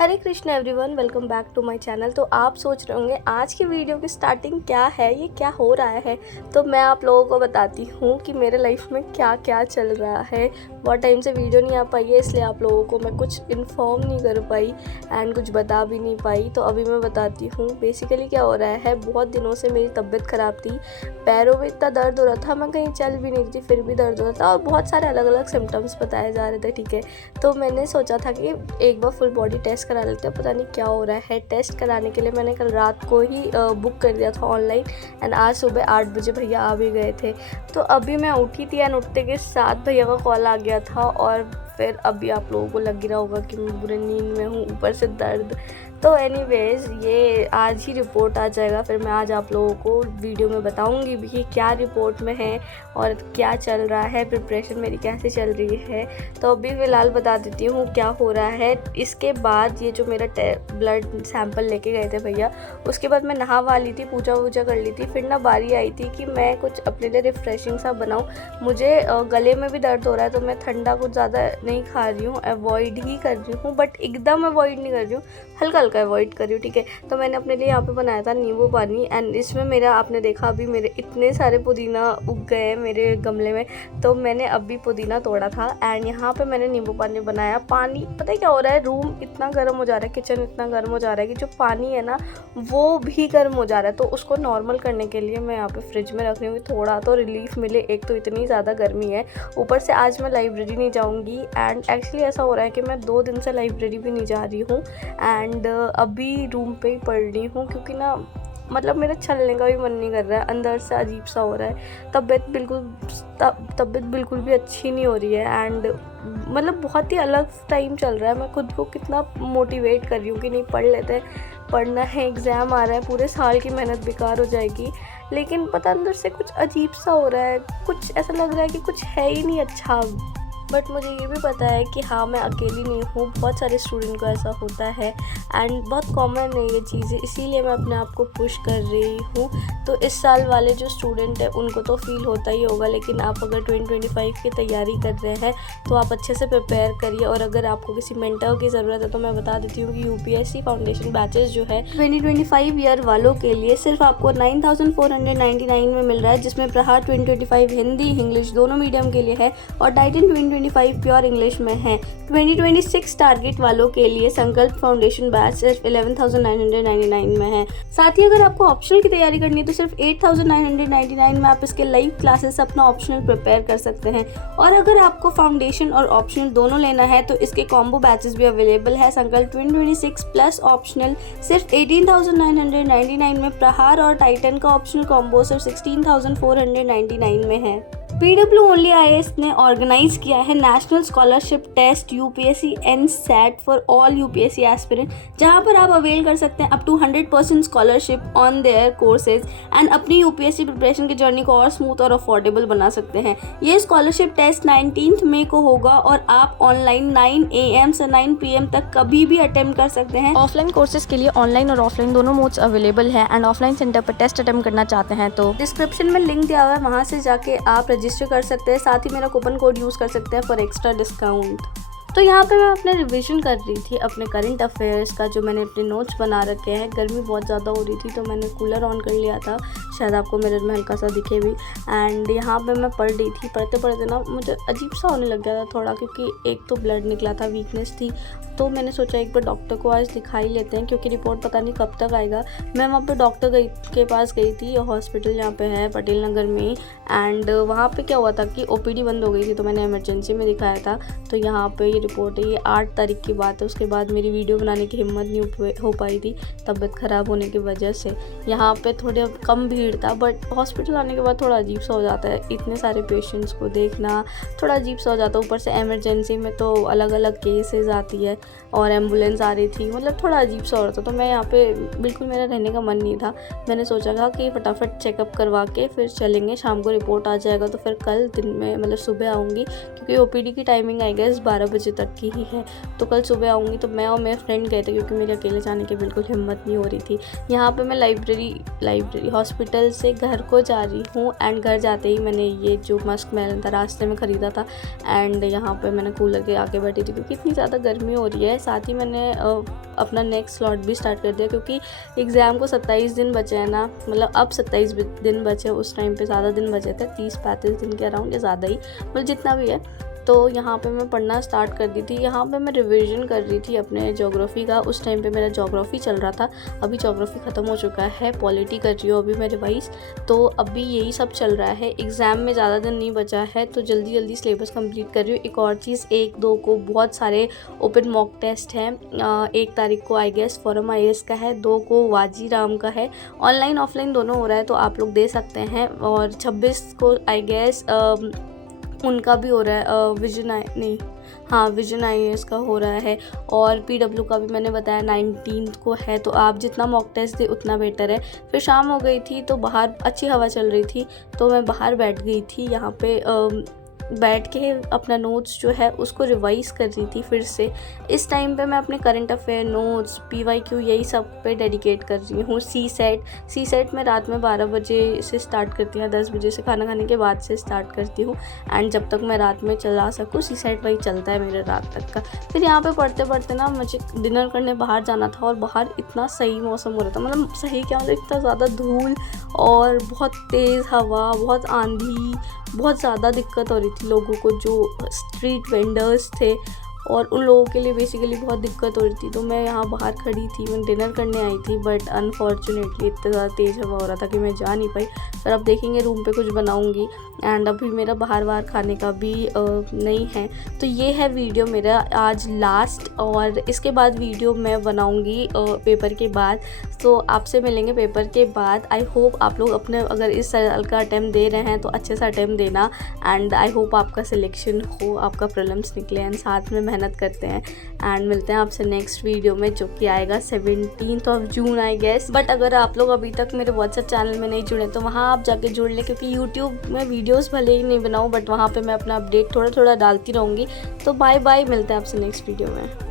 Hare Krishna everyone, welcome back to my channel. तो आप सोच रहे होंगे आज की वीडियो की स्टार्टिंग क्या है, ये क्या हो रहा है। तो मैं आप लोगों को बताती हूँ कि मेरे लाइफ में क्या क्या चल रहा है। बहुत टाइम से वीडियो नहीं आ पाई है, इसलिए आप लोगों को मैं कुछ इन्फॉर्म नहीं कर पाई एंड कुछ बता भी नहीं पाई। तो अभी मैं बताती हूँ बेसिकली क्या हो रहा है। बहुत दिनों से मेरी तबीयत ख़राब थी, पैरों में इतना दर्द हो रहा था, मैं कहीं चल भी नहीं रही थी फिर भी दर्द हो रहा था और बहुत सारे अलग अलग सिम्टम्स बताए जा रहे थे। ठीक है, तो मैंने सोचा था कि एक बार फुल बॉडी टेस्ट करा लेते हैं, पता नहीं क्या हो रहा है। टेस्ट कराने के लिए मैंने कल रात को ही बुक कर दिया था ऑनलाइन एंड आज सुबह 8 बजे भैया आ भी गए थे। तो अभी मैं उठी थी एंड उठते के साथ भैया का कॉल आ गया था और फिर अभी आप लोगों को लग ही रहा होगा कि मैं बुरे नींद में हूँ, ऊपर से दर्द। तो एनीवेज ये आज ही रिपोर्ट आ जाएगा, फिर मैं आज आप लोगों को वीडियो में बताऊंगी भी कि क्या रिपोर्ट में है और क्या चल रहा है, प्रिपरेशन मेरी कैसे चल रही है। तो अभी फ़िलहाल बता देती हूँ क्या हो रहा है। इसके बाद ये जो मेरा ब्लड सैंपल लेके गए थे भैया, उसके बाद मैं नहा वाली थी, पूजा वूजा कर ली थी। फिर ना बारी आई थी कि मैं कुछ अपने लिए रिफ़्रेशिंग सा बनाऊँ। मुझे गले में भी दर्द हो रहा है, तो मैं ठंडा कुछ ज़्यादा नहीं खा रही हूँ, अवॉइड ही कर रही हूँ, बट एकदम अवॉइड नहीं कर रही हूँ, हल्का हल्का अवॉइड कर रही हूँ। ठीक है, तो मैंने अपने लिए यहाँ पे बनाया था नींबू पानी एंड इसमें मेरा आपने देखा अभी मेरे इतने सारे पुदीना उग गए हैं मेरे गमले में। तो मैंने अभी पुदीना तोड़ा था एंड यहाँ पे मैंने नींबू पानी बनाया। पानी पता है क्या हो रहा है, रूम इतना गर्म हो जा रहा है, किचन इतना गर्म हो जा रहा है कि जो पानी है ना वो भी गर्म हो जा रहा है। तो उसको नॉर्मल करने के लिए मैं यहाँ पे फ्रिज में रख रही हूँ, थोड़ा तो रिलीफ मिले। एक तो इतनी ज़्यादा गर्मी है, ऊपर से आज मैं लाइब्रेरी नहीं जाऊँगी एंड एक्चुअली ऐसा हो रहा है कि मैं 2 दिन से लाइब्रेरी भी नहीं जा रही हूँ एंड अभी रूम पे ही पढ़ रही हूँ, क्योंकि ना मतलब मेरा चलने का भी मन नहीं कर रहा है, अंदर से अजीब सा हो रहा है। तबीयत बिल्कुल भी अच्छी नहीं हो रही है एंड मतलब बहुत ही अलग टाइम चल रहा है। मैं खुद को कितना मोटिवेट कर रही हूँ कि नहीं पढ़ लेते हैं, पढ़ना है, एग्ज़ाम आ रहा है, पूरे साल की मेहनत बेकार हो जाएगी। लेकिन पता अंदर से कुछ अजीब सा हो रहा है, कुछ ऐसा लग रहा है कि कुछ है ही नहीं अच्छा। बट मुझे ये भी पता है कि हाँ मैं अकेली नहीं हूँ, बहुत सारे स्टूडेंट को ऐसा होता है एंड बहुत कॉमन है ये चीज़ें, इसीलिए मैं अपने आप को पुश कर रही हूँ। तो इस साल वाले जो स्टूडेंट हैं उनको तो फील होता ही होगा, लेकिन आप अगर 2025 की तैयारी कर रहे हैं तो आप अच्छे से प्रिपेयर करिए। और अगर आपको किसी मेंटर की ज़रूरत है तो मैं बता देती हूँ कि UPSC फाउंडेशन बैचेस जो है 2025 ईयर वालों के लिए सिर्फ आपको 9499 में मिल रहा है, जिसमें प्रहार 2025 हिंदी इंग्लिश दोनों मीडियम के लिए है और टाइटन 2025 प्योर इंग्लिश में है। 2026 टारगेट वालों के लिए संकल्प फाउंडेशन बैच सिर्फ 11,999 में है। साथ ही अगर आपको ऑप्शनल की तैयारी करनी है तो सिर्फ 8,999 में आप इसके लाइव क्लासेस अपना ऑप्शनल प्रिपेयर कर सकते हैं। और अगर आपको फाउंडेशन और ऑप्शनल दोनों लेना है तो इसके कॉम्बो बैचेस भी अवेलेबल है। संकल्प 2026 प्लस ऑप्शनल सिर्फ 18,999 में, प्रहार और टाइटन का ऑप्शनल कॉम्बो सिर्फ 16,499 में है। PW ओनली IAS ने ऑर्गेनाइज किया है national scholarship test UPSC NSAT for all UPSC aspirant, जहां पर आप अवेल कर सकते हैं up to 100% scholarship on their courses and अपनी UPSC प्रिपरेशन की जर्नी को और स्मूथ और अफोर्डेबल बना सकते हैं। ये स्कॉलरशिप टेस्ट 19 मई को होगा और आप ऑनलाइन 9 AM से 9 PM तक कभी भी अटेम्प्ट कर सकते हैं। ऑफलाइन कोर्सेज के लिए ऑनलाइन और ऑफलाइन दोनों मोड्स अवेलेबल है एंड ऑफलाइन सेंटर पर टेस्ट अटेम्प्ट करना चाहते हैं तो डिस्क्रिप्शन में लिंक दिया हुआ है, वहां से जाके आप रजिस्टर कर सकते हैं। साथ ही मेरा कूपन कोड यूज़ कर सकते हैं फॉर एक्स्ट्रा डिस्काउंट। तो यहाँ पे मैं अपने रिवीजन कर रही थी अपने करंट अफेयर्स का, जो मैंने अपने नोट्स बना रखे हैं। गर्मी बहुत ज़्यादा हो रही थी तो मैंने कूलर ऑन कर लिया था, शायद आपको मिरर में हल्का सा दिखे भी। एंड यहाँ पे मैं पढ़ रही थी, पढ़ते पढ़ते ना मुझे अजीब सा होने लग गया था थोड़ा, क्योंकि एक तो ब्लड निकला था, वीकनेस थी। तो मैंने सोचा एक बार डॉक्टर को आज दिखा ही लेते हैं, क्योंकि रिपोर्ट पता नहीं कब तक आएगा। मैं वहाँ पे डॉक्टर के पास गई थी, हॉस्पिटल यहाँ पे है पटेल नगर में। एंड वहाँ पे क्या हुआ था कि OPD बंद हो गई थी, तो मैंने इमरजेंसी में दिखाया था। तो यहाँ पे ये रिपोर्ट है, ये 8 तारीख की बात है। उसके बाद मेरी वीडियो बनाने की हिम्मत नहीं हो पाई थी तबीयत ख़राब होने की वजह से। यहाँ पे थोड़े कम भीड़ था, बट हॉस्पिटल आने के बाद थोड़ा अजीब सा हो जाता है, इतने सारे पेशेंट्स को देखना थोड़ा अजीब सा हो जाता है। ऊपर से इमरजेंसी में तो अलग अलग केसेस आती है और एम्बुलेंस आ रही थी, मतलब थोड़ा अजीब सा हो रहा था। तो मैं यहाँ पे बिल्कुल मेरा रहने का मन नहीं था। मैंने सोचा था कि फटाफट चेकअप करवा के फिर चलेंगे, शाम को रिपोर्ट आ जाएगा तो फिर कल दिन में मतलब सुबह आऊँगी, क्योंकि OPD की टाइमिंग आई गेस 12 बजे बजे तक की ही है। तो कल सुबह आऊँगी। तो मैं और मेरे फ्रेंड गए थे क्योंकि मेरे अकेले जाने की बिल्कुल हिम्मत नहीं हो रही थी। यहाँ पे मैं लाइब्रेरी हॉस्पिटल से घर को जा रही हूँ एंड घर जाते ही मैंने ये जो मस्क मेलन था रास्ते में ख़रीदा था एंड यहाँ पे मैंने कूलर के आगे बैठी थी क्योंकि इतनी ज़्यादा गर्मी हो रही है। साथ ही मैंने अपना नेक्स्ट स्लॉट भी स्टार्ट कर दिया क्योंकि एग्ज़ाम को 27 दिन बचे हैं ना, मतलब अब 27 दिन बचे, उस टाइम पे ज़्यादा दिन बचे थे, 30-35 दिन के अराउंड या ज़्यादा ही, मतलब जितना भी है। तो यहाँ पे मैं पढ़ना स्टार्ट कर दी थी। यहाँ पे मैं रिवीजन कर रही थी अपने ज्योग्राफी का। उस टाइम पे मेरा ज्योग्राफी चल रहा था, अभी ज्योग्राफी ख़त्म हो चुका है, पॉलिटी कर रही हूँ अभी मैं रिवाइज़। तो अभी यही सब चल रहा है। एग्ज़ाम में ज़्यादा दिन नहीं बचा है तो जल्दी जल्दी सिलेबस कंप्लीट कर रही हूँ। एक और चीज़, 1-2 को बहुत सारे ओपन मॉक टेस्ट हैं। 1 तारीख को आई गेस फॉरम IAS का है, 2 को वाजीराम का है। ऑनलाइन ऑफलाइन दोनों हो रहा है तो आप लोग दे सकते हैं। और 26 को आई गेस उनका भी हो रहा है, विजन IAS का हो रहा है। और PW का भी मैंने बताया 19 को है। तो आप जितना मॉक टेस्ट दे उतना बेटर है। फिर शाम हो गई थी तो बाहर अच्छी हवा चल रही थी तो मैं बाहर बैठ गई थी। यहाँ पे बैठ के अपना नोट्स जो है उसको रिवाइज़ कर रही थी फिर से। इस टाइम पे मैं अपने करंट अफेयर नोट्स, PYQ यही सब पे डेडिकेट कर रही हूँ। सी सेट मैं रात में 12 बजे से स्टार्ट करती हूँ, 10 बजे से खाना खाने के बाद से स्टार्ट करती हूँ एंड जब तक मैं रात में चला सकूँ सी सेट वही चलता है मेरे रात तक का। फिर यहाँ पे पढ़ते पढ़ते ना मुझे डिनर करने बाहर जाना था और बाहर इतना सही मौसम हो रहा था, मतलब सही क्या, मतलब इतना ज़्यादा धूल और बहुत तेज़ हवा, बहुत आंधी, बहुत ज़्यादा दिक्कत हो रही थी लोगों को जो स्ट्रीट वेंडर्स थे और उन लोगों के लिए बेसिकली बहुत दिक्कत हो रही थी। तो मैं यहाँ बाहर खड़ी थी, मैं डिनर करने आई थी बट अनफॉर्चुनेटली इतना ज़्यादा तेज़ हवा हो रहा था कि मैं जा नहीं पाई। पर अब देखेंगे रूम पे कुछ बनाऊँगी एंड अभी मेरा बाहर खाने का भी नहीं है। तो ये है वीडियो मेरा आज लास्ट, और इसके बाद वीडियो मैं बनाऊँगी पेपर के बाद। तो आपसे मिलेंगे पेपर के बाद। आई होप आप लोग अपने अगर इस साल का अटैम्प्ट दे रहे हैं तो अच्छे से अटैम्प्ट देना एंड आई होप आपका सिलेक्शन हो, आपका प्रीलिम्स निकले एंड साथ में मेहनत करते हैं एंड मिलते हैं आपसे नेक्स्ट वीडियो में जो कि आएगा 17 जून आई गेस। बट अगर आप लोग अभी तक मेरे व्हाट्सएप चैनल में नहीं जुड़े तो वहाँ आप जाके जुड़ लें क्योंकि यूट्यूब में वीडियोस भले ही नहीं बनाऊँ बट वहाँ पे मैं अपना अपडेट थोड़ा थोड़ा डालती रहूँगी। तो बाय बाय, मिलते हैं आपसे नेक्स्ट वीडियो में।